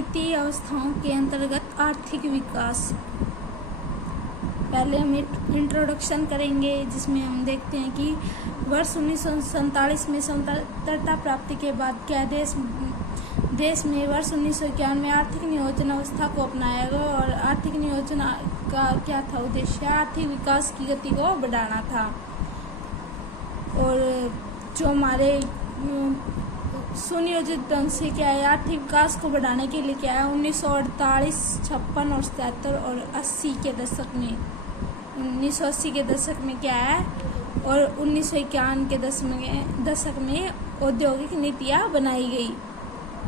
नीति अवस्थाओं के अंतर्गत आर्थिक विकास। पहले हम इंट्रोडक्शन करेंगे, जिसमें हम देखते हैं कि वर्ष 1947 में स्वतंत्रता प्राप्ति के बाद क्या देश में वर्ष 1951 में आर्थिक नियोजन अवस्था को अपनाया गया। और आर्थिक नियोजन का क्या था उद्देश्य? आर्थिक विकास की गति को बढ़ाना था। और जो हमारे सुनियोजित ढंग से क्या है, आर्थिक विकास को बढ़ाने के लिए क्या है, 1948, 56 और 77 और 80 के दशक में 1980 के दशक में क्या है, और 1951 के दशक में औद्योगिक नीतियाँ बनाई गई।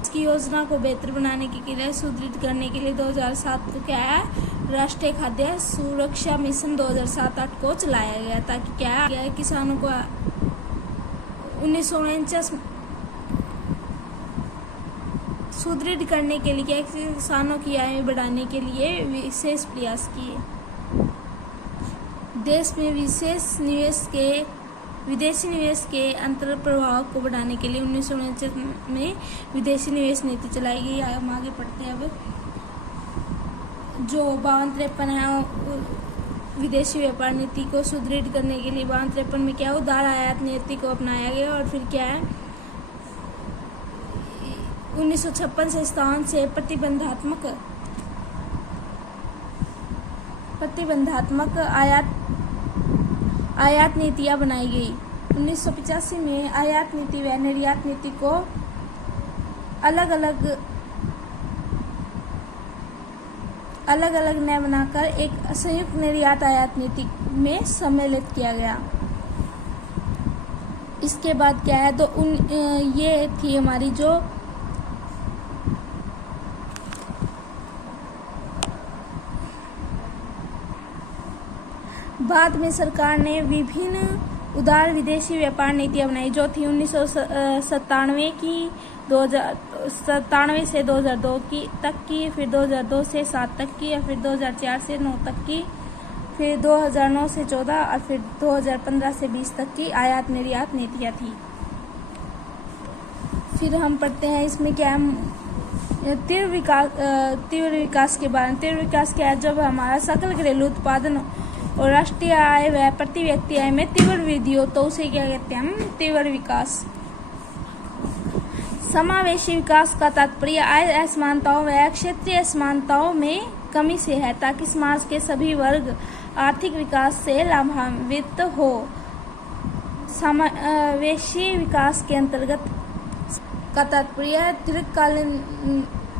इसकी योजना को बेहतर बनाने के लिए, सुदृढ़ करने के लिए 2007 को क्या है, राष्ट्रीय खाद्य सुरक्षा मिशन 2007-8 को चलाया गया, ताकि क्या है किसानों को 1949 सुदृढ़ करने के लिए क्या, किसानों की आय बढ़ाने के लिए विशेष प्रयास किए। देश में विदेशी निवेश के अंतर प्रभाव को बढ़ाने के लिए 1949 में विदेशी निवेश नीति चलाई गई। हम आगे पढ़ते हैं। अब जो 52-53 है, विदेशी व्यापार नीति को सुदृढ़ करने के लिए 52-53 में क्या, उदार आयात नीति को अपनाया गया। और फिर क्या है, 1956 से 57 से प्रतिबंधात्मक आयात नीतियाँ बनाई गई। 1985 में आयात नीति व निर्यात नीति को अलग अलग न बनाकर एक संयुक्त निर्यात आयात नीति में सम्मिलित किया गया। इसके बाद क्या है, तो ये थी हमारी जो बाद में सरकार ने विभिन्न उदार विदेशी व्यापार नीतियाँ बनाई, जो थी 1997 की, 2097 से 2002 तक की, फिर 2002 से 7 तक की, और फिर 2004 से 9 तक की, फिर 2009 से 14 और फिर 2015 से 20 तक की आयात निर्यात नीतियाँ थी। फिर हम पढ़ते हैं इसमें क्या, तीव्र विकास के बारे में। तीव्र विकास क्या है, जब हमारा सकल घरेलू उत्पादन और राष्ट्रीय आय व प्रति व्यक्ति आय में तीव्र वृद्धि हो, तो उसे क्या कहते हैं हम, तीव्र विकास। समावेशी विकास का तात्पर्य आय असमानताओं व क्षेत्रीय असमानताओं में कमी से है, ताकि समाज के सभी वर्ग आर्थिक विकास से लाभान्वित हो। समावेशी विकास के अंतर्गत का तात्पर्य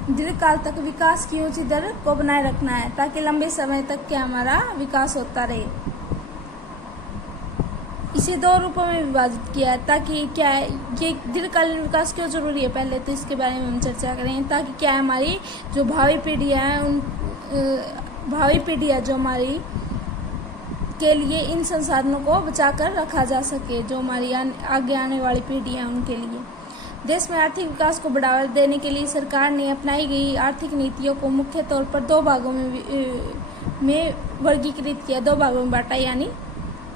दीर्घकाल तक विकास की ऊंची दर को बनाए रखना है, ताकि लंबे समय तक क्या हमारा विकास होता रहे। इसे 2 रूपों में विभाजित किया है, ताकि क्या है, ये दीर्घकालीन विकास क्यों जरूरी है, पहले तो इसके बारे में हम चर्चा करें। ताकि क्या है, हमारी जो भावी पीढ़ियाँ जो हमारी के लिए इन संसाधनों को बचाकर रखा जा सके, जो हमारी आगे आने वाली पीढ़ियाँ उनके लिए। देश में आर्थिक विकास को बढ़ावा देने के लिए सरकार ने अपनाई गई आर्थिक नीतियों को मुख्य तौर पर 2 भागों में वर्गीकृत किया, 2 भागों में बांटा। यानी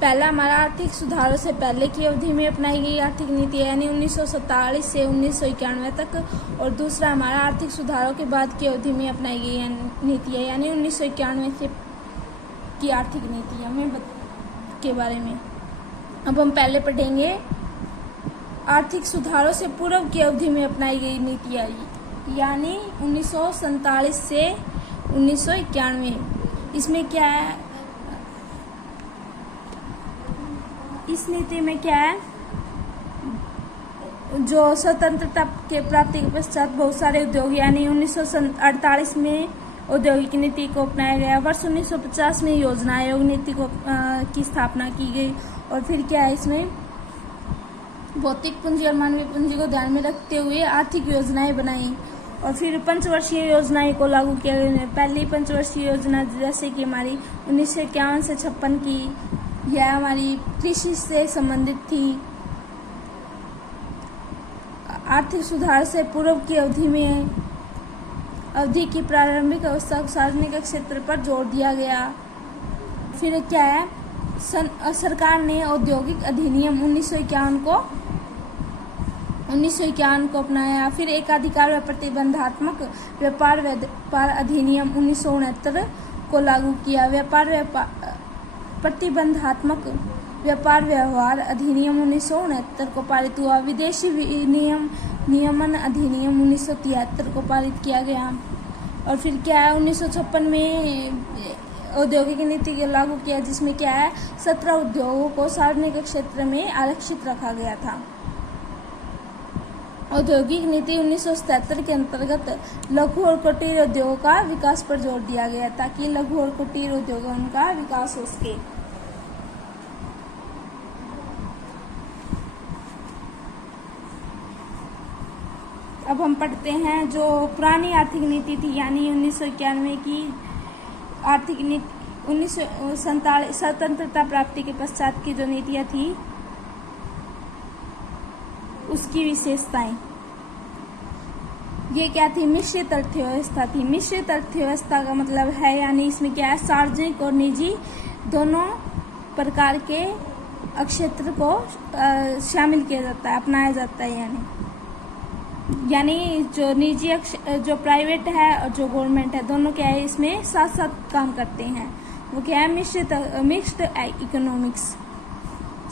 पहला हमारा आर्थिक सुधारों से पहले की अवधि में अपनाई गई आर्थिक नीतियाँ, यानी 1947 से 1991 तक, और दूसरा हमारा आर्थिक सुधारों के बाद की अवधि में अपनाई गई नीतियाँ, यानी 1991 से की आर्थिक नीतियाँ के बारे में। अब हम पहले पढ़ेंगे आर्थिक सुधारों से पूर्व की अवधि में अपनाई गई नीतियाँ, यानी 1947 से 1991। इसमें क्या है, इस नीति में क्या है, जो स्वतंत्रता के प्राप्ति के पश्चात बहुत सारे उद्योग, यानी 1948 में औद्योगिक नीति को अपनाया गया। वर्ष 1950 में योजना आयोग नीति की स्थापना की गई। और फिर क्या है, इसमें भौतिक पूंजी और मानवीय पूंजी को ध्यान में रखते हुए आर्थिक योजनाएं बनाई। और फिर पंचवर्षीय योजनाएं को लागू किया गया। पहली पंचवर्षीय योजना जैसे कि हमारी 1951 से 56 की, यह हमारी कृषि से संबंधित थी। आर्थिक सुधार से पूर्व की अवधि की प्रारंभिक अवस्था को सार्वजनिक क्षेत्र पर जोर दिया गया। फिर क्या है, सरकार ने औद्योगिक अधिनियम 1951 को 1951 को अपनाया। फिर एकाधिकार व प्रतिबंधात्मक व्यापार अधिनियम 1969 को लागू किया। प्रतिबंधात्मक व्यापार व्यवहार अधिनियम 1969 को पारित हुआ। विदेशी नियमन अधिनियम 1973 को पारित किया गया। और फिर क्या है, 1956 में औद्योगिक नीति को लागू किया, जिसमें क्या है 17 उद्योगों को सार्वजनिक क्षेत्र में आरक्षित रखा गया था। औद्योगिक नीति 1977 के अंतर्गत लघु और कुटीर उद्योगों का विकास पर जोर दिया गया, ताकि लघु और कुटीर उद्योगों का विकास हो सके। अब हम पढ़ते हैं जो पुरानी आर्थिक नीति थी, यानी 1991 की आर्थिक नीति, 1947 स्वतंत्रता प्राप्ति के पश्चात की जो नीतियां थी उसकी विशेषताएं। ये क्या थी, मिश्रित अर्थव्यवस्था थी। मिश्रित अर्थव्यवस्था का मतलब है, यानी इसमें क्या है, सार्वजनिक और निजी दोनों प्रकार के क्षेत्र को शामिल किया जाता है, अपनाया जाता है। यानी जो निजी जो प्राइवेट है और जो गवर्नमेंट है, दोनों क्या है इसमें साथ साथ काम करते हैं। वो क्या है, मिक्स्ड इकोनॉमिक्स।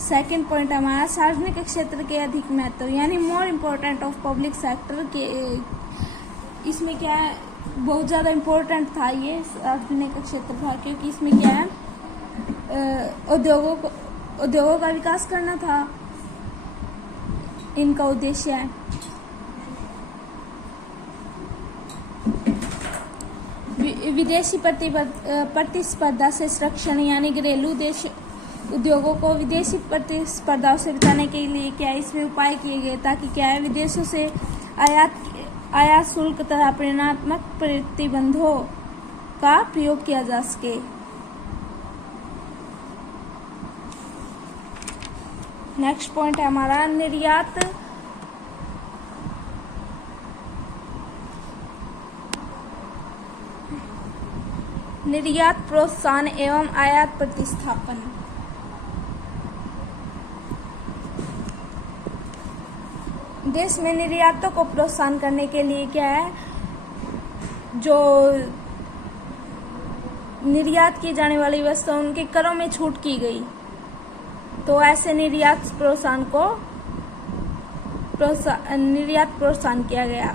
सेकंड पॉइंट हमारा सार्वजनिक क्षेत्र के अधिक महत्व, यानी more important of public sector के। इसमें क्या है, बहुत ज़्यादा इम्पोर्टेंट था ये सार्वजनिक क्षेत्र था, क्योंकि इसमें क्या है उद्योगों का विकास करना था, इनका उद्देश्य है। विदेशी प्रतिस्पर्धा से संरक्षण, यानी घरेलू देश उद्योगों को विदेशी प्रतिस्पर्धाओं से बचाने के लिए क्या इसमें उपाय किए गए, ताकि क्या है विदेशों से आयात शुल्क तथा परिणात्मक प्रतिबंधों का प्रयोग किया जा सके। नेक्स्ट पॉइंट है हमारा निर्यात प्रोत्साहन एवं आयात प्रतिस्थापन। देश में निर्यातों को प्रोत्साहन करने के लिए क्या है, जो निर्यात की जाने वाली वस्तुओं उनके करों में छूट की गई, तो ऐसे निर्यात प्रोत्साहन किया गया।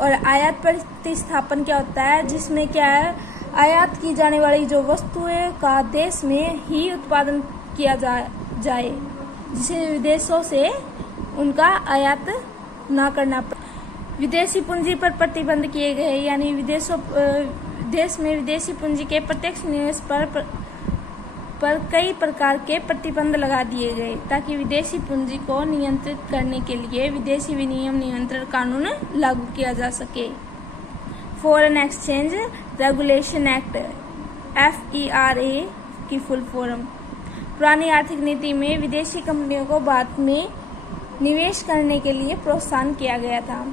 और आयात प्रतिस्थापन क्या होता है, जिसमें क्या है आयात की जाने वाली जो वस्तुएं का देश में ही उत्पादन किया जाए, जिसे विदेशों से उनका आयात ना करना पड़े। विदेशी पूंजी पर प्रतिबंध किए गए, यानी देश में विदेशी पूंजी के प्रत्यक्ष निवेश पर कई प्रकार के प्रतिबंध लगा दिए गए, ताकि विदेशी पूंजी को नियंत्रित करने के लिए विदेशी विनिमय नियंत्रण कानून लागू किया जा सके। Foreign exchange regulation act FERA की फुल फॉर्म। पुरानी आर्थिक नीति में विदेशी कंपनियों को भारत में निवेश करने के लिए प्रोत्साहन किया गया था।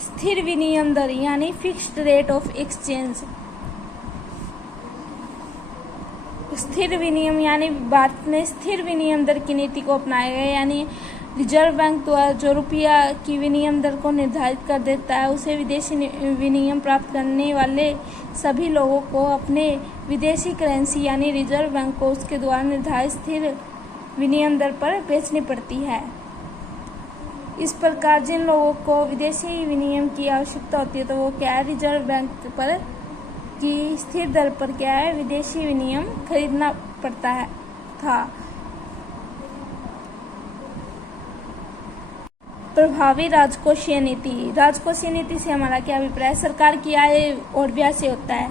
स्थिर विनिमय दर, यानी फिक्स्ड रेट ऑफ एक्सचेंज। स्थिर विनिमय, यानी भारत में स्थिर विनिमय दर की नीति को अपनाया गया, यानी रिजर्व बैंक द्वारा जो रुपया की विनिमय दर को निर्धारित कर देता है, उसे विदेशी विनिमय प्राप्त करने वाले सभी लोगों को अपने विदेशी करेंसी, यानी रिजर्व बैंक को उसके द्वारा निर्धारित स्थिर विनिमय दर पर बेचनी पड़ती है। इस प्रकार जिन लोगों को विदेशी विनिमय की आवश्यकता होती है, तो वो क्या है, रिजर्व बैंक पर की स्थिर दर पर क्या है विदेशी विनिमय खरीदना पड़ता था। प्रभावी राजकोषीय नीति। राजकोषीय नीति से हमारा क्या अभिप्राय है, सरकार की आय और व्यय से होता है।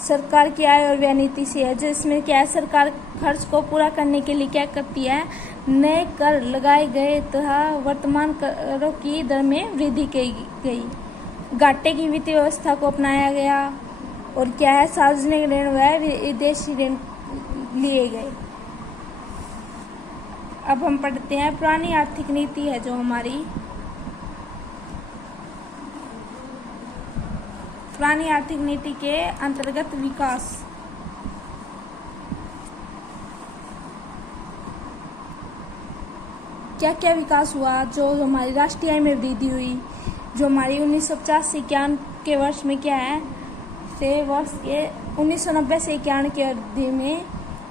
सरकार की आय और व्यय नीति से है, जिसमें क्या है सरकार खर्च को पूरा करने के लिए क्या करती है, नए कर लगाए गए तथा वर्तमान करों की दर में वृद्धि की गई। घाटे की वित्तीय व्यवस्था को अपनाया गया, और क्या है सार्वजनिक ऋण व विदेशी ऋण लिए गए। अब हम पढ़ते हैं पुरानी आर्थिक नीति है जो हमारी पुरानी आर्थिक नीति के अंतर्गत क्या क्या विकास हुआ, जो हमारी राष्ट्रीय आय में वृद्धि हुई, जो हमारी 1950-51 के वर्ष में क्या है से वर्ष के 1990 से 91 की अवधि में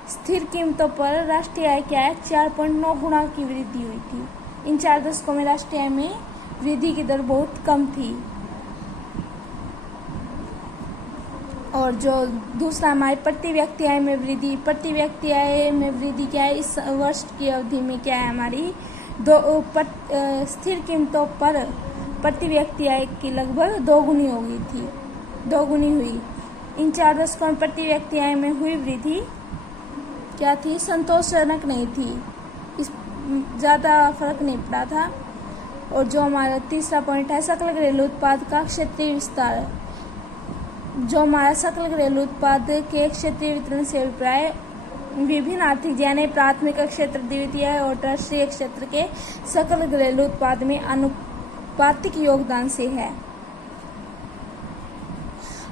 स्थिर कीमतों पर राष्ट्रीय आय क्या है 4.9 गुना की वृद्धि हुई थी। इन 4 दशकों में राष्ट्रीय आय में वृद्धि की दर बहुत कम थी। और जो दूसरा हमारे प्रति व्यक्ति आय में वृद्धि, प्रति व्यक्ति आय में वृद्धि क्या है इस वर्ष की अवधि में क्या है हमारी स्थिर कीमतों पर प्रति व्यक्ति आय की लगभग 2 गुनी हो गई थी, 2 गुनी हुई। इन 4 दशकों में प्रति व्यक्ति आय में हुई वृद्धि क्या थी, संतोषजनक नहीं थी, इस ज़्यादा फर्क नहीं पड़ा था। और जो हमारा तीसरा पॉइंट है सकल घरेलू उत्पाद का क्षेत्रीय विस्तार, जो हमारा सकल घरेलू उत्पाद के क्षेत्रीय वितरण से अभिप्राय विभिन्न आर्थिक यानी प्राथमिक क्षेत्र, द्वितीय और तृतीय क्षेत्र के सकल घरेलू उत्पाद में आनुपातिक योगदान से है।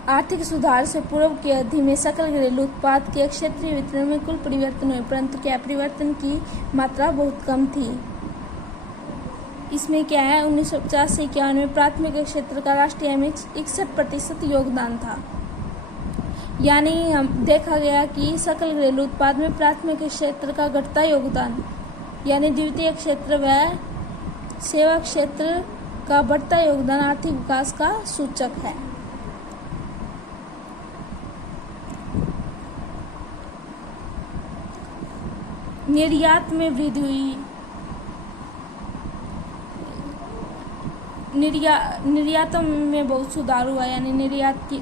आर्थिक सुधार से पूर्व की अवधि में सकल घरेलू उत्पाद के क्षेत्रीय वितरण में कुल परिवर्तन हुए, परंतु क्या परिवर्तन की मात्रा बहुत कम थी। इसमें क्या है 1950 से 51 में प्राथमिक क्षेत्र का राष्ट्रीय आय में 61% योगदान था। यानी हम देखा गया कि सकल घरेलू उत्पाद में प्राथमिक क्षेत्र का घटता योगदान, यानी द्वितीय क्षेत्र व सेवा क्षेत्र का बढ़ता योगदान आर्थिक विकास का सूचक है। निर्यात में वृद्धि हुई, निर्यातों में बहुत सुधार हुआ, यानी निर्यात की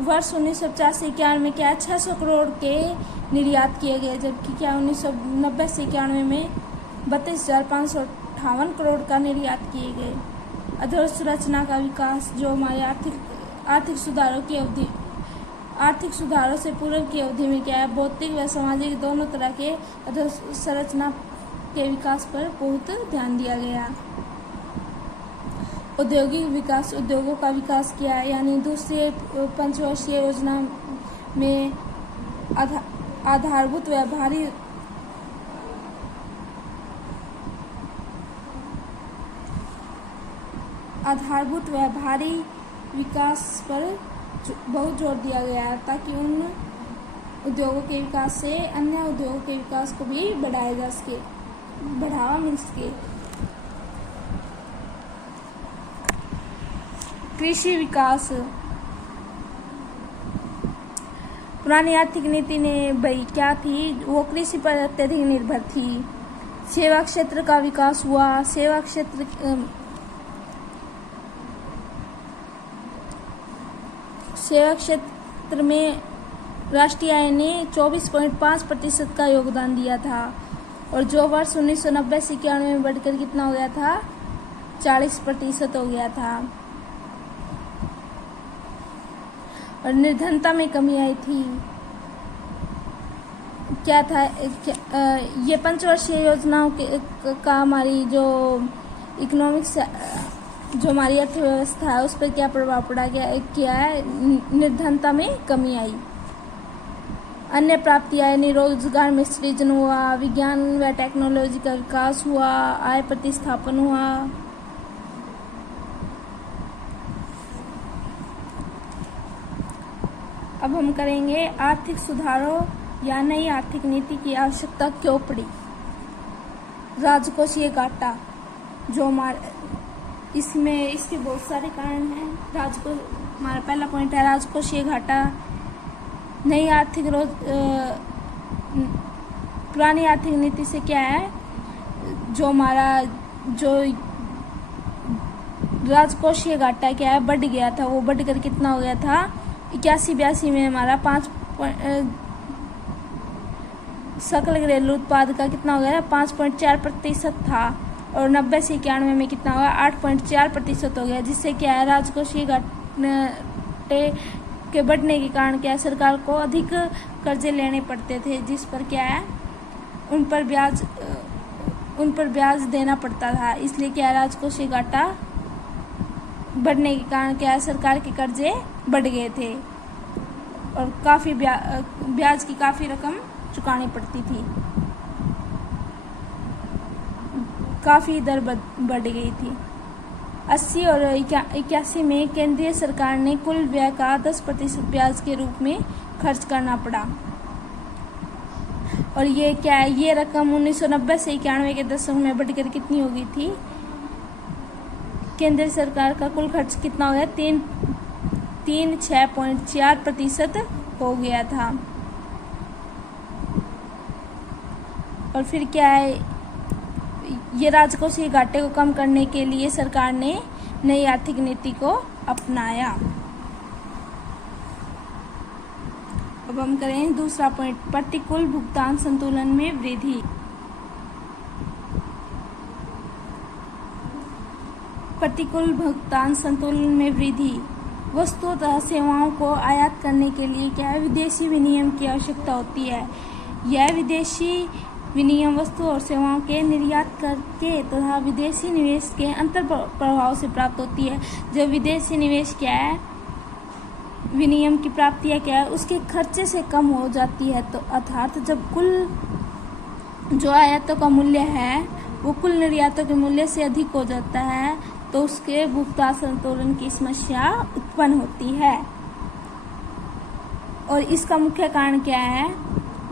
वर्ष 1950 से 91 में क्या 600 करोड़ के निर्यात किए गए, जबकि क्या 1990 से 91 में 32,558 करोड़ का निर्यात किए गए। अधोसंरचना का विकास, जो हमारे आर्थिक सुधारों से पूर्व की अवधि में क्या है भौतिक व सामाजिक दोनों तरह के अधोसंरचना के विकास पर बहुत ध्यान दिया गया। औद्योगिक विकास, उद्योगों का विकास किया है, यानी दूसरे पंचवर्षीय योजना में आधारभूत व भारी विकास पर बहुत जोर दिया गया है, ताकि उन उद्योगों के विकास से अन्य उद्योगों के विकास को भी बढ़ाया जा सके, बढ़ावा मिल सके। कृषि विकास, पुरानी आर्थिक नीति ने भाई क्या थी, वो कृषि पर अत्यधिक निर्भर थी। सेवा क्षेत्र का विकास हुआ, सेवा क्षेत्र में राष्ट्रीय आय ने 24.5% का योगदान दिया था, और जो वर्ष 1990 से 91 में बढ़कर कितना हो गया था 40% हो गया था। और निर्धनता में कमी आई थी, क्या था ये पंचवर्षीय योजनाओं का हमारी जो इकोनॉमिक्स, जो हमारी अर्थव्यवस्था है उस पर क्या प्रभाव पड़ा, क्या है निर्धनता में कमी आई। अन्य प्राप्तियां, यानी रोजगार में सृजन हुआ, विज्ञान व टेक्नोलॉजी का विकास हुआ, आय प्रतिस्थापन हुआ। अब हम करेंगे आर्थिक सुधारों या नई आर्थिक नीति की आवश्यकता क्यों पड़ी। राजकोषीय घाटा, जो इसके बहुत सारे कारण हैं। हमारा पहला पॉइंट है राजकोषीय घाटा। नई आर्थिक पुरानी आर्थिक नीति से क्या है, जो राजकोषीय घाटा क्या है बढ़ गया था, वो बढ़कर कितना हो गया था 81-82 में हमारा सकल घरेलू उत्पाद का कितना हो गया 5.4% था, और 90 से 91 में कितना हुआ 8.4% हो गया, जिससे क्या है राजकोषीय घाटे के बढ़ने के कारण क्या है सरकार को अधिक कर्जे लेने पड़ते थे, जिस पर क्या है उन पर ब्याज देना पड़ता था। इसलिए क्या है राजकोषीय घाटा बढ़ने के कारण क्या है सरकार के कर्जे बढ़ गए थे और काफ़ी ब्याज की काफ़ी रकम चुकानी पड़ती थी। काफ़ी दर बढ़ गई थी। 80 और 81 में केंद्रीय सरकार ने कुल व्यय का 10% ब्याज के रूप में खर्च करना पड़ा। और ये रकम 1990 से 91 के दशक में बढ़कर कितनी हो गई थी? केंद्र सरकार का कुल खर्च कितना हो गया? 6.4% हो गया था। और फिर क्या है, ये राजकोषीय घाटे को कम करने के लिए सरकार ने नई आर्थिक नीति को अपनाया। अब हम करें दूसरा पॉइंट, प्रतिकूल भुगतान संतुलन में वृद्धि। प्रतिकूल भुगतान संतुलन में वृद्धि वस्तुओं तथा सेवाओं को आयात करने के लिए क्या है, विदेशी विनिमय की आवश्यकता होती है। यह विदेशी विनिमय वस्तु और सेवाओं के निर्यात करके तथा विदेशी निवेश के अंतर प्रभाव से प्राप्त होती है। जब विदेशी निवेश क्या है, विनिमय की प्राप्ति क्या है, उसके खर्चे से कम हो जाती है, तो अर्थात जब कुल जो आयातों का मूल्य है वो कुल निर्यातों के मूल्य से अधिक हो जाता है, तो उसके भुगतान संतुलन की समस्या उत्पन्न होती है। और इसका मुख्य कारण क्या है,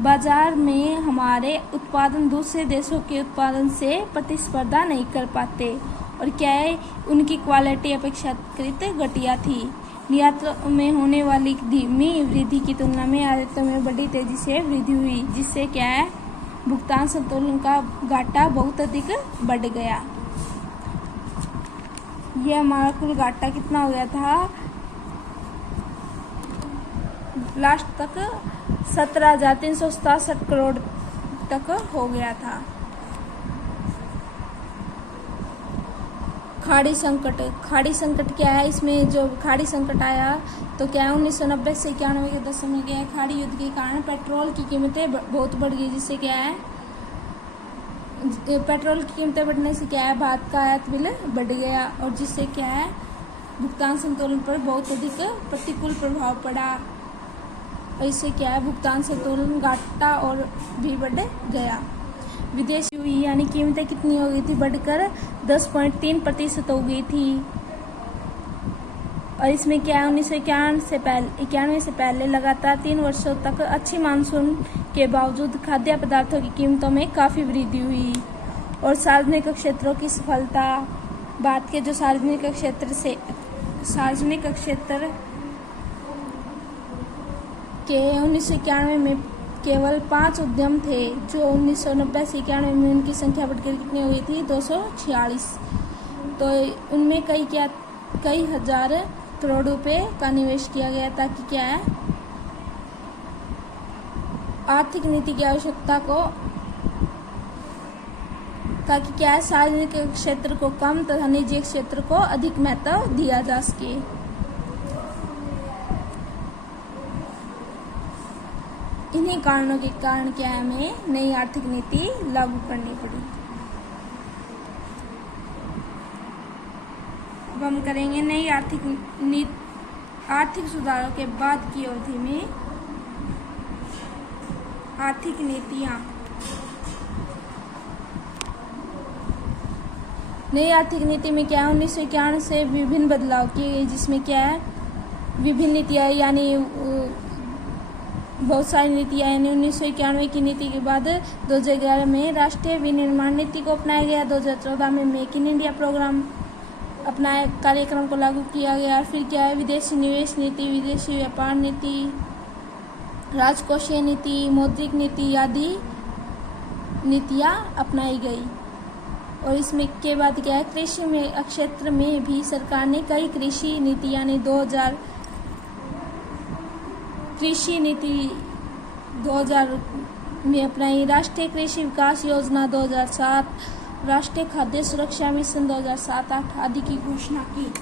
बाजार में हमारे उत्पादन दूसरे देशों के उत्पादन से प्रतिस्पर्धा नहीं कर पाते, और क्या है, उनकी क्वालिटी अपेक्षाकृत घटिया थी। निर्यातों में होने वाली धीमी वृद्धि की तुलना में आयातों में बड़ी तेजी से वृद्धि हुई, जिससे क्या है, भुगतान संतुलन का घाटा बहुत अधिक बढ़ गया। यह हमारा कुल घाटा कितना हो गया था लास्ट तक? 17,367 करोड़ तक हो गया था। खाड़ी संकट क्या है, इसमें जो खाड़ी संकट आया तो क्या है, 1990 से 91 के दशक में क्या है, खाड़ी युद्ध के कारण पेट्रोल की कीमतें बहुत बढ़ गई, जिससे क्या है, पेट्रोल की कीमतें बढ़ने से क्या है, भारत का आयात बिल बढ़ गया, और जिससे क्या है, भुगतान संतुलन पर बहुत अधिक प्रतिकूल प्रभाव पड़ा। और इससे क्या है, भुगतान संतुलन घाटा और भी बढ़ गया। विदेशी हुई यानी कीमतें कितनी हो गई थी, बढ़कर 10.3% हो गई थी। और इसमें क्या है, 1991 से पहले लगातार 3 वर्षों तक अच्छी मानसून के बावजूद खाद्य पदार्थों की कीमतों में काफ़ी वृद्धि हुई। और सार्वजनिक क्षेत्रों की सफलता, भारत के जो सार्वजनिक क्षेत्र के 1991 में केवल 5 उद्यम थे, जो 1990 से 91 में उनकी संख्या बढ़कर कितनी हो गई थी, 246। तो उनमें कई हजार करोड़ रुपए का निवेश किया गया, ताकि क्या है, आर्थिक नीति की आवश्यकता को, ताकि क्या है, सार्वजनिक क्षेत्र को कम तथा निजी क्षेत्र को अधिक महत्व दिया जा सके। इन्हीं कारणों के कारण क्या है, हमें नई आर्थिक नीति लागू करनी पड़ी। अब हम करेंगे नई आर्थिक सुधारों के बाद की अवधि में आर्थिक नीतियाँ। नई आर्थिक नीति में क्या है, 1991 से विभिन्न बदलाव किए गए, जिसमें क्या है, विभिन्न नीतियाँ यानी बहुत सारी नीतियाँ, यानी 1991 की नीति के बाद 2011 में राष्ट्रीय विनिर्माण नीति को अपनाया गया, 2014 में मेक इन इंडिया प्रोग्राम अपनाया, कार्यक्रम को लागू किया गया। फिर क्या है, विदेशी निवेश नीति, विदेशी व्यापार नीति, राजकोषीय नीति, मौद्रिक नीति आदि नीतियाँ अपनाई गई। और इसमें के बाद क्या है, कृषि में क्षेत्र में भी सरकार ने कई कृषि नीति यानी 2000 में अपनाई, राष्ट्रीय कृषि विकास योजना 2007, राष्ट्रीय खाद्य सुरक्षा मिशन 2007-08 आदि की घोषणा की।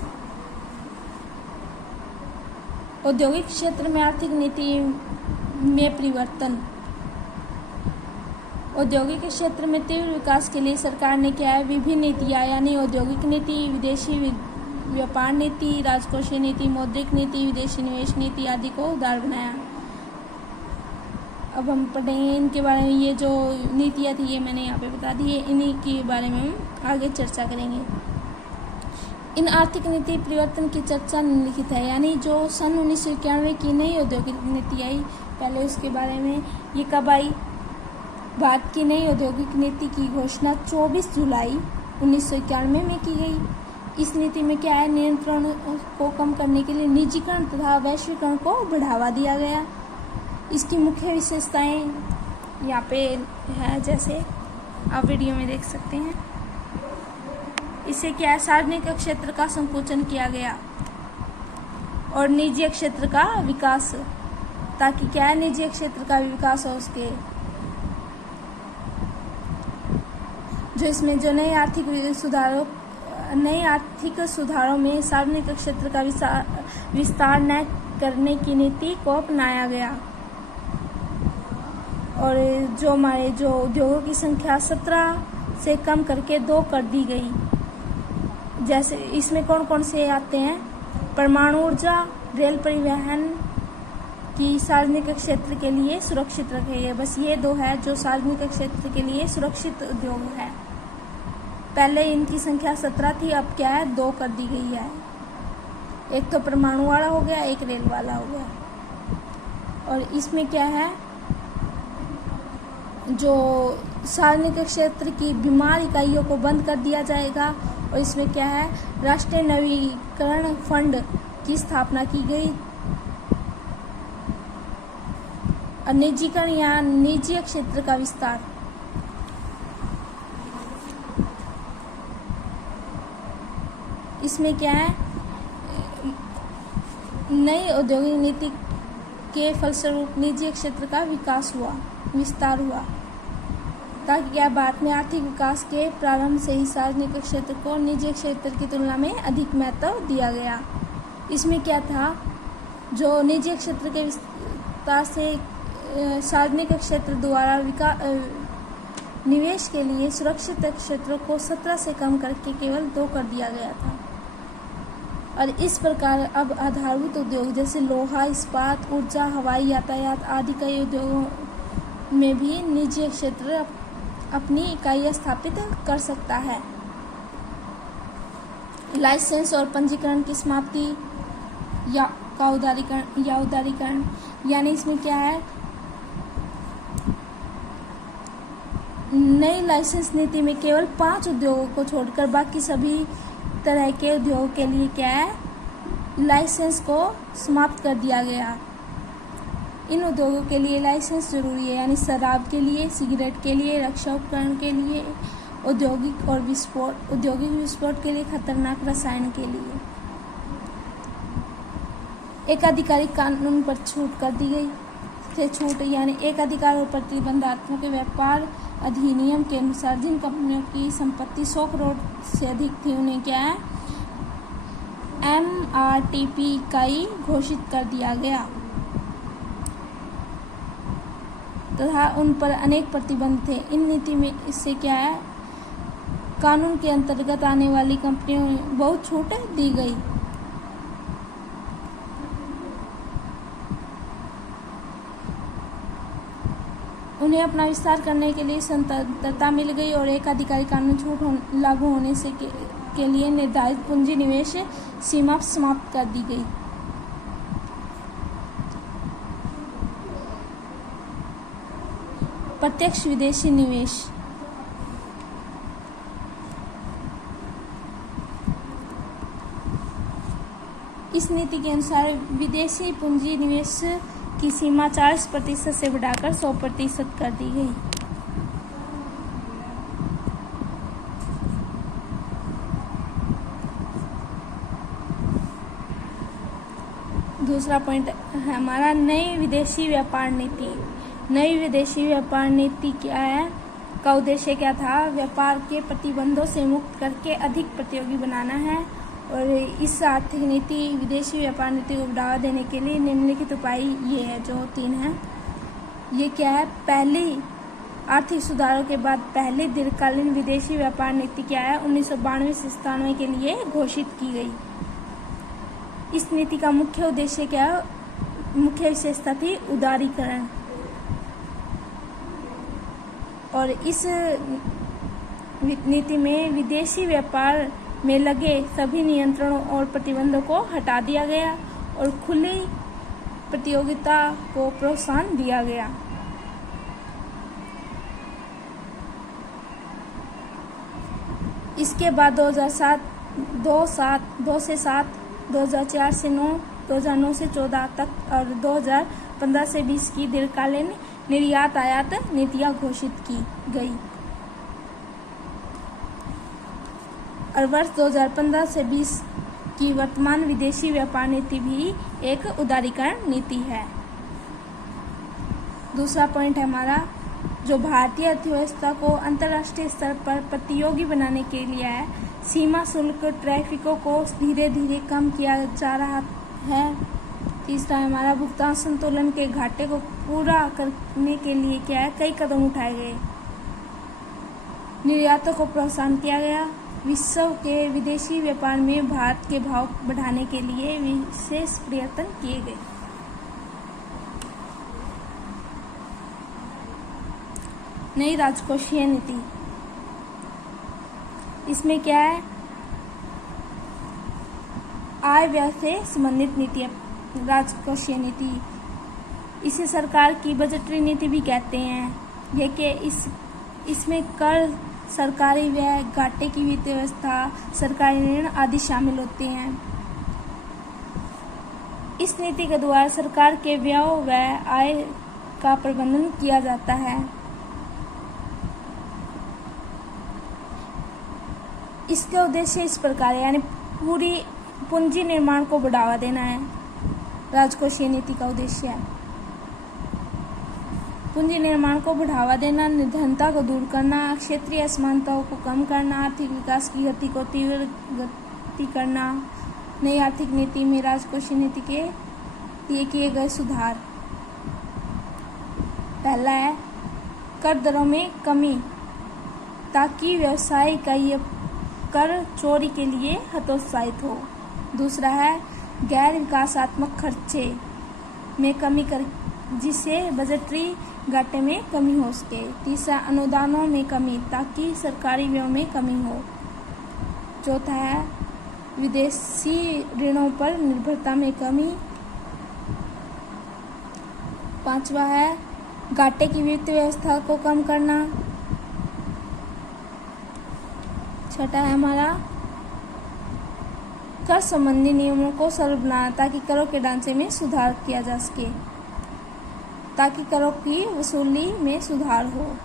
औद्योगिक क्षेत्र में आर्थिक नीति में परिवर्तन। औद्योगिक क्षेत्र में तीव्र विकास के लिए सरकार ने क्या है, विभिन्न नीतियाँ यानी औद्योगिक नीति, विदेशी व्यापार नीति, राजकोषीय नीति, मौद्रिक नीति, विदेशी निवेश नीति आदि को उदार बनाया। अब हम पढ़ेंगे इनके बारे में। ये जो नीतियाँ थी ये मैंने यहाँ पे बता दी है, इन्हीं के बारे में हम आगे चर्चा करेंगे। इन आर्थिक नीति परिवर्तन की चर्चा निम्नलिखित है, यानी जो सन 1991 की नई औद्योगिक नीति आई, पहले उसके बारे में ये कब आई। भारत की नई औद्योगिक नीति की घोषणा 24 जुलाई 1991 में की गई। इस नीति में क्या है, नियंत्रण को कम करने के लिए निजीकरण तथा वैश्वीकरण को बढ़ावा दिया गया। इसकी मुख्य विशेषताएं यहाँ पे है, जैसे आप वीडियो में देख सकते हैं। इससे क्या है, सार्वजनिक क्षेत्र का संकुचन किया गया और निजी क्षेत्र का विकास, ताकि क्या है, निजी क्षेत्र का भी विकास हो उसके। जो इसमें जो नए आर्थिक सुधारों में सार्वजनिक क्षेत्र का विस्तार न करने की नीति को अपनाया गया। और जो हमारे जो उद्योगों की संख्या 17 से कम करके 2 कर दी गई। जैसे इसमें कौन कौन से आते हैं, परमाणु ऊर्जा, रेल परिवहन की सार्वजनिक क्षेत्र के लिए सुरक्षित रखे गए। बस ये 2 है जो सार्वजनिक क्षेत्र के लिए सुरक्षित उद्योग है। पहले इनकी संख्या 17 थी, अब क्या है 2 कर दी गई है। एक तो परमाणु वाला हो गया, एक रेल वाला हो गया। और इसमें क्या है, जो सार्वजनिक क्षेत्र की बीमार इकाइयों को बंद कर दिया जाएगा। और इसमें क्या है, राष्ट्रीय नवीकरण फंड की स्थापना की गई। और निजीकरण या निजी क्षेत्र का विस्तार, इसमें क्या है, नई औद्योगिक नीति के फलस्वरूप निजी क्षेत्र का विस्तार हुआ, ताकि क्या भारत में आर्थिक विकास के प्रारंभ से ही सार्वजनिक क्षेत्र को निजी क्षेत्र की तुलना में अधिक महत्व दिया गया। इसमें क्या था, जो निजी क्षेत्र के विस्तार से सार्वजनिक क्षेत्र द्वारा निवेश के लिए सुरक्षित क्षेत्रों को 17 से कम करके केवल 2 कर दिया गया था। और इस प्रकार अब आधारभूत उद्योग जैसे लोहा, इस्पात, ऊर्जा, हवाई यातायात आदि कई उद्योगों में भी निजी क्षेत्र अपनी इकाई स्थापित कर सकता है। लाइसेंस और पंजीकरण की समाप्ति या उदारीकरण, यानी इसमें क्या है, नई लाइसेंस नीति में केवल 5 उद्योगों को छोड़कर बाकी सभी तरह के उद्योगों के लिए क्या है, लाइसेंस को समाप्त कर दिया गया। इन उद्योगों के लिए लाइसेंस जरूरी है, यानी शराब के लिए, सिगरेट के लिए, रक्षा उपकरण के लिए, औद्योगिक विस्फोट के लिए, खतरनाक रसायन के लिए। एक आधिकारिक कानून पर छूट कर दी गई थे। छूट यानी एक अधिकार और प्रतिबंधात्मक व्यापार अधिनियम के अनुसार जिन कंपनियों की संपत्ति 100 करोड़ से अधिक थी उन्हें क्या है, MRTP इकाई घोषित कर दिया गया तथा उन पर अनेक प्रतिबंध थे। इन नीति में इससे क्या है, कानून के अंतर्गत आने वाली कंपनियों में बहुत छूट दी गई। उन्हें अपना विस्तार करने के लिए स्वतंत्रता मिल गई और एक आधिकारिक कानून छूट लागू होने से के लिए निर्धारित पूंजी निवेश सीमा समाप्त कर दी गई। प्रत्यक्ष विदेशी निवेश, इस नीति के अनुसार विदेशी पूंजी निवेश की सीमा 40% से बढ़ाकर 100% कर दी गई। दूसरा पॉइंट है हमारा नई विदेशी व्यापार नीति। नई विदेशी व्यापार नीति क्या है, का उद्देश्य क्या था, व्यापार के प्रतिबंधों से मुक्त करके अधिक प्रतियोगी बनाना है। और इस आर्थिक नीति विदेशी व्यापार नीति को बढ़ावा देने के लिए निम्नलिखित उपाय ये है, जो 3 हैं। ये क्या है, पहली आर्थिक सुधारों के बाद पहली दीर्घकालीन विदेशी व्यापार नीति क्या है, 1992 से 97 के लिए घोषित की गई। इस नीति का मुख्य उद्देश्य क्या है, मुख्य विशेषता थी उदारीकरण। और इस नीति में विदेशी व्यापार में लगे सभी नियंत्रणों और प्रतिबंधों को हटा दिया गया और खुली प्रतियोगिता को प्रोत्साहन दिया गया। इसके बाद 2004 से 9, 2009 से 14 तक और 2015 से 20 की दीर्घकालीन निर्यात आयात नीतियां घोषित की गई और वर्ष 2015 से 20 की वर्तमान विदेशी व्यापार नीति भी एक उदारीकरण नीति है। दूसरा पॉइंट है हमारा, जो भारतीय अर्थव्यवस्था को अंतर्राष्ट्रीय स्तर पर प्रतियोगी बनाने के लिए है, सीमा शुल्क ट्रैफिकों को धीरे धीरे कम किया जा रहा है। तीसरा है हमारा, भुगतान संतुलन के घाटे को पूरा करने के लिए क्या है, कई कदम उठाए गए। निर्यातों को प्रोत्साहन किया गया। विश्व के विदेशी व्यापार में भारत के भाव बढ़ाने के लिए विशेष प्रयत्न किए गए। नई राजकोषीय नीति, इसमें क्या है, आय व्यय से संबंधित नीति है राजकोषीय नीति। इसे सरकार की बजटरी नीति भी कहते हैं। यह कि इसमें कर, सरकारी व्यय, घाटे की वित्तीय व्यवस्था, सरकारी ऋण आदि शामिल होते हैं। इस नीति के द्वारा सरकार के व्यय व आय का प्रबंधन किया जाता है। इसका उद्देश्य इस प्रकार है, यानी पूरी पूंजी निर्माण को बढ़ावा देना है। राजकोषीय नीति का उद्देश्य है पूंजी निर्माण को बढ़ावा देना, निर्धनता को दूर करना, क्षेत्रीय असमानताओं को कम करना, आर्थिक विकास की गति को तीव्र गति करना। नई आर्थिक नीति में राजकोषीय नीति के लिए किए गए सुधार, पहला है कर दरों में कमी ताकि व्यवसाय इकाई कर चोरी के लिए हतोत्साहित हो। दूसरा है गैर विकासात्मक खर्चे में कमी कर जिससे बजटरी घाटे में कमी हो सके। तीसरा अनुदानों में कमी ताकि सरकारी व्यय में कमी हो। चौथा है विदेशी ऋणों पर निर्भरता में कमी। पांचवा है घाटे की वित्तीय व्यवस्था को कम करना। छठा है हमारा कर संबंधी नियमों को सरल बनाना ताकि करों के ढांचे में सुधार किया जा सके, ताकि करों की वसूली में सुधार हो।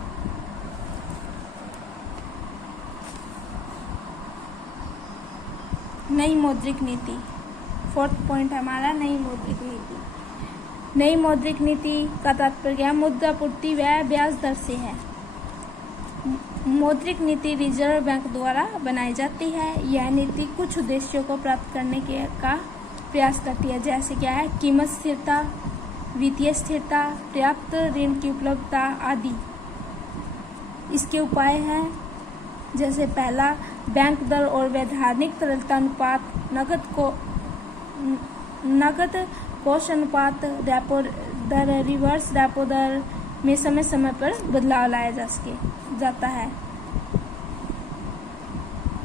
नई मौद्रिक नीति, फोर्थ पॉइंट है हमारा नई मौद्रिक नीति। नई मौद्रिक नीति का तात्पर्य मुद्रापूर्ति व ब्याज दर से है। मौद्रिक नीति रिजर्व बैंक द्वारा बनाई जाती है। यह नीति कुछ उद्देश्यों को प्राप्त करने का प्रयास करती है, जैसे क्या है, कीमत स्थिरता, वित्तीय स्थिरता, पर्याप्त ऋण की उपलब्धता आदि। इसके उपाय हैं जैसे पहला, बैंक दर और वैधानिक तरलता अनुपात, नकद कोष अनुपात, रेपो दर, रिवर्स रेपो दर में समय समय पर बदलाव लाया जाता है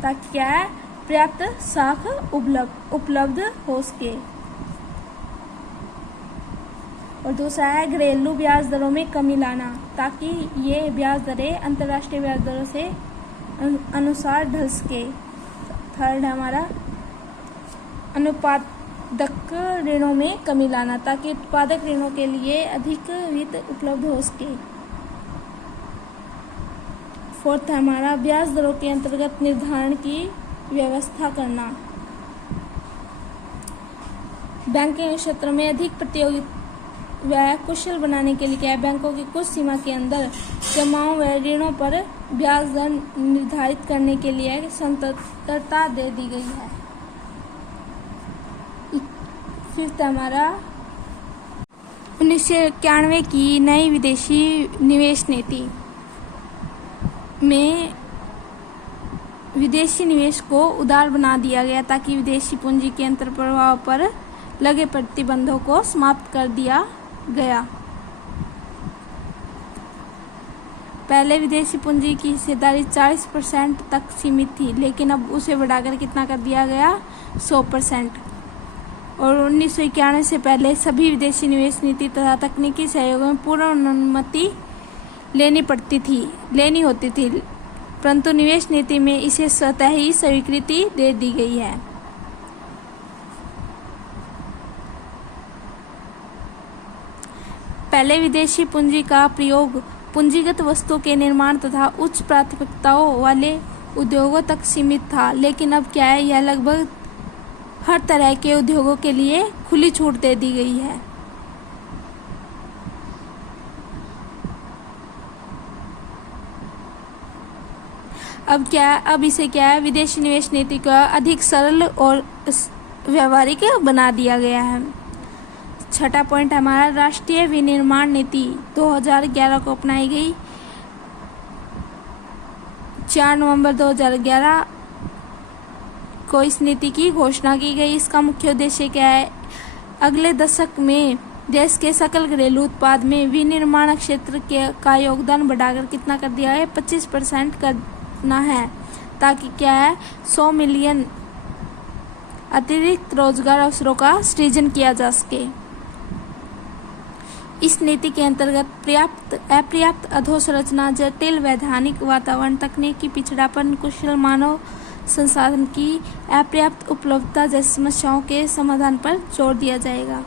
ताकि क्या है, पर्याप्त साख उपलब्ध हो सके। और दूसरा है घरेलू ब्याज दरों में कमी लाना ताकि ये ब्याज दरें अंतर्राष्ट्रीय ब्याज दरों से अनुसार ढल सके। थर्ड है हमारा अनुत्पादक ऋणों में कमी लाना ताकि उत्पादक ऋणों के लिए अधिक वित्त उपलब्ध हो सके। फोर्थ है हमारा ब्याज दरों के अंतर्गत निर्धारण की व्यवस्था करना। बैंकिंग क्षेत्र में अधिक प्रतियोगी व कुशल बनाने के लिए क्या है, बैंकों की कुछ सीमा के अंदर जमाओं व ऋणों पर ब्याज दर निर्धारित करने के लिए स्वतंत्रता दे दी गई है। फिफ्थ हमारा 1991 की नई विदेशी निवेश नीति में विदेशी निवेश को उदार बना दिया गया ताकि विदेशी पूंजी के अंतर्प्रवाह पर लगे प्रतिबंधों को समाप्त कर दिया गया। पहले विदेशी पूंजी की हिस्सेदारी 40% तक सीमित थी, लेकिन अब उसे बढ़ाकर कितना कर दिया गया, 100%। और 1991 से पहले सभी विदेशी निवेश नीति तथा तकनीकी सहयोग में पूर्ण अनुमति लेनी होती थी, परंतु निवेश नीति में इसे स्वतः ही स्वीकृति दे दी गई है। पहले विदेशी पूंजी का प्रयोग पूंजीगत वस्तुओं के निर्माण तथा उच्च प्राथमिकताओं वाले उद्योगों तक सीमित था, लेकिन अब क्या है, यह लगभग हर तरह के उद्योगों के लिए खुली छूट दे दी गई है। अब इसे क्या है, विदेशी निवेश नीति को अधिक सरल और व्यावहारिक बना दिया गया है। छठा पॉइंट हमारा, राष्ट्रीय विनिर्माण नीति 2011 को अपनाई गई। 4 नवंबर 2011 को इस नीति की घोषणा की गई। इसका मुख्य उद्देश्य क्या है, अगले दशक में देश के सकल घरेलू उत्पाद में विनिर्माण क्षेत्र का योगदान बढ़ाकर कितना कर दिया है, 25% करना है, ताकि क्या है, 100 मिलियन अतिरिक्त रोजगार अवसरों का सृजन किया जा सके। इस नीति के अंतर्गत अपर्याप्त अधोसंरचना, जटिल वैधानिक वातावरण, तकनीकी पिछड़ापन, कुशल मानव संसाधन की अपर्याप्त उपलब्धता जैसी समस्याओं के समाधान पर जोर दिया जाएगा।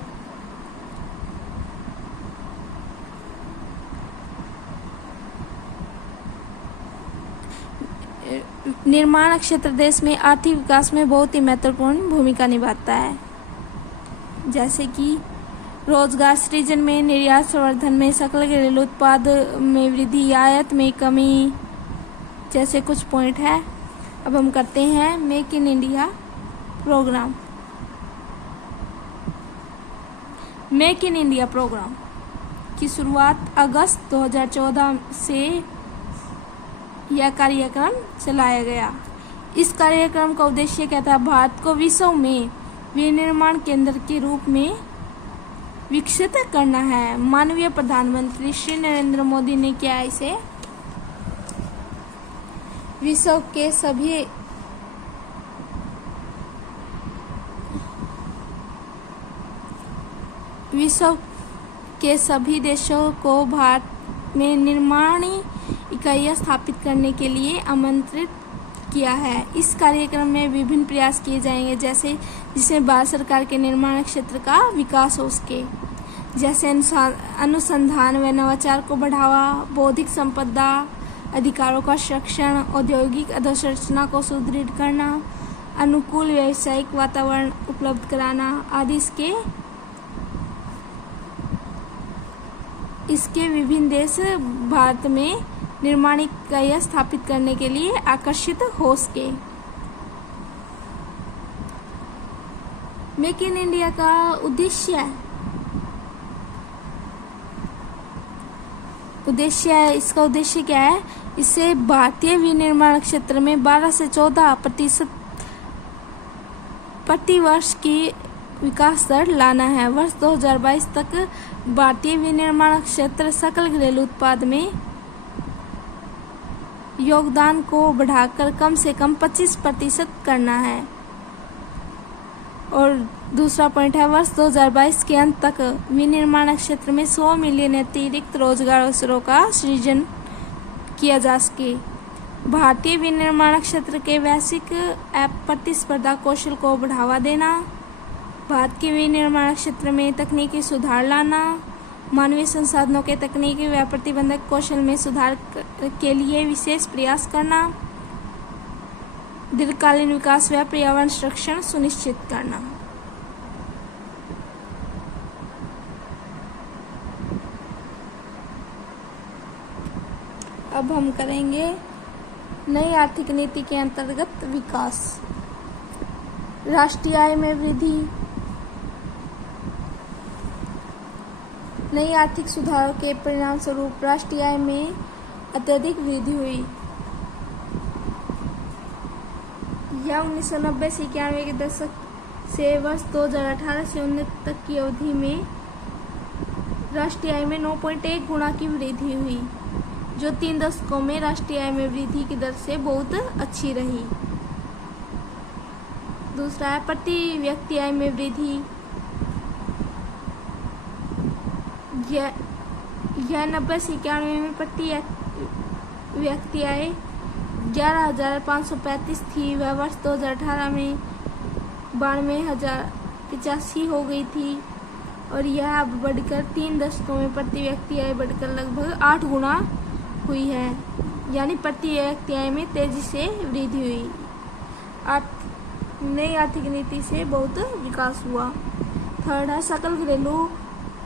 निर्माण क्षेत्र देश में आर्थिक विकास में बहुत ही महत्वपूर्ण भूमिका निभाता है, जैसे कि रोजगार सृजन में, निर्यात संवर्धन में, सकल घरेलू उत्पाद में वृद्धि, आयात में कमी जैसे कुछ पॉइंट है। अब हम करते हैं make in India program. Make in India program की शुरुआत अगस्त 2014 से यह कार्यक्रम चलाया गया। इस कार्यक्रम का उद्देश्य क्या था, भारत को विश्व में विनिर्माण केंद्र के रूप में विकसित करना है। माननीय प्रधानमंत्री श्री नरेंद्र मोदी ने क्या इसे विश्व के सभी देशों को भारत में निर्माण इकाइयां स्थापित करने के लिए आमंत्रित किया है। इस कार्यक्रम में विभिन्न प्रयास किए जाएंगे, जिसमें भारत सरकार के निर्माण क्षेत्र का विकास हो सके, जैसे अनुसंधान व नवाचार को बढ़ावा, बौद्धिक संपदा अधिकारों का संरक्षण, औद्योगिक अधोसंरचना को सुदृढ़ करना, अनुकूल व्यावसायिक वातावरण उपलब्ध कराना आदि इसके विभिन्न देश भारत में निर्माण इकाइयां स्थापित करने के लिए आकर्षित हो सके। मेक इन इंडिया का इसका उद्देश्य क्या है, इससे भारतीय विनिर्माण क्षेत्र में 12 से 14% प्रति वर्ष की विकास दर लाना है। वर्ष 2022 तक भारतीय विनिर्माण क्षेत्र सकल घरेलू उत्पाद में योगदान को बढ़ाकर कम से कम 25% करना है। और दूसरा पॉइंट है, वर्ष 2022 के अंत तक विनिर्माण क्षेत्र में 100 मिलियन अतिरिक्त रोजगार अवसरों का सृजन किया जा सके। भारतीय विनिर्माण क्षेत्र के वैश्विक प्रतिस्पर्धा कौशल को बढ़ावा देना, भारत के विनिर्माण क्षेत्र में तकनीकी सुधार लाना, मानवीय संसाधनों के तकनीकी व प्रतिबंधक कौशल में सुधार के लिए विशेष प्रयास करना, दीर्घकालीन विकास व पर्यावरण संरक्षण सुनिश्चित करना। अब हम करेंगे नई आर्थिक नीति के अंतर्गत विकास। राष्ट्रीय आय में वृद्धि। नई आर्थिक सुधारों के परिणाम स्वरूप राष्ट्रीय आय में अत्यधिक वृद्धि हुई। यह 1990 से 91 के दशक से वर्ष 2018 से 19 तक की अवधि में राष्ट्रीय आय में 9.1 गुना की वृद्धि हुई, जो 3 दशकों में राष्ट्रीय आय में वृद्धि की दर से बहुत अच्छी रही। दूसरा है प्रति व्यक्ति आय में वृद्धि। यह 90 से 91 में प्रति व्यक्ति आय 11,535 थी। वह वर्ष 2018 में 92,085 हो गई थी और यह अब बढ़कर 3 दशकों में प्रति व्यक्ति आय बढ़कर लगभग 8 गुना हुई है, यानी प्रति व्यक्ति आय में तेजी से वृद्धि हुई। नई आर्थिक नीति से बहुत विकास हुआ। थर्ड है सकल घरेलू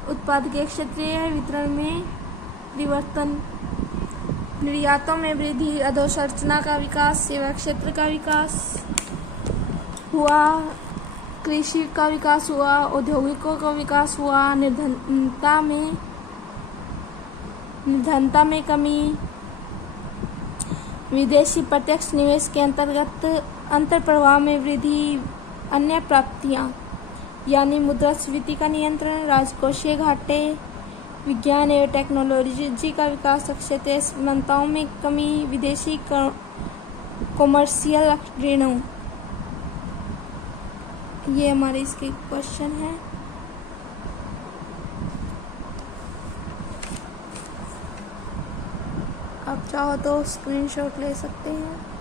उत्पाद के क्षेत्रीय वितरण में परिवर्तन। निर्यातों में वृद्धि, अधोसंरचना का विकास, सेवा क्षेत्र का विकास हुआ, कृषि का विकास हुआ, औद्योगिकों का विकास हुआ, निर्धनता में कमी, विदेशी प्रत्यक्ष निवेश के अंतर्गत अंतर प्रवाह में वृद्धि, अन्य प्राप्तियां यानी मुद्रास्फीति का नियंत्रण, राजकोषीय घाटे, विज्ञान एवं टेक्नोलॉजी का विकास, क्षेत्रीय समानताओं में कमी, विदेशी कॉमर्शियल ऋणों। ये हमारे इसके क्वेश्चन है। आप चाहो तो स्क्रीनशॉट ले सकते हैं।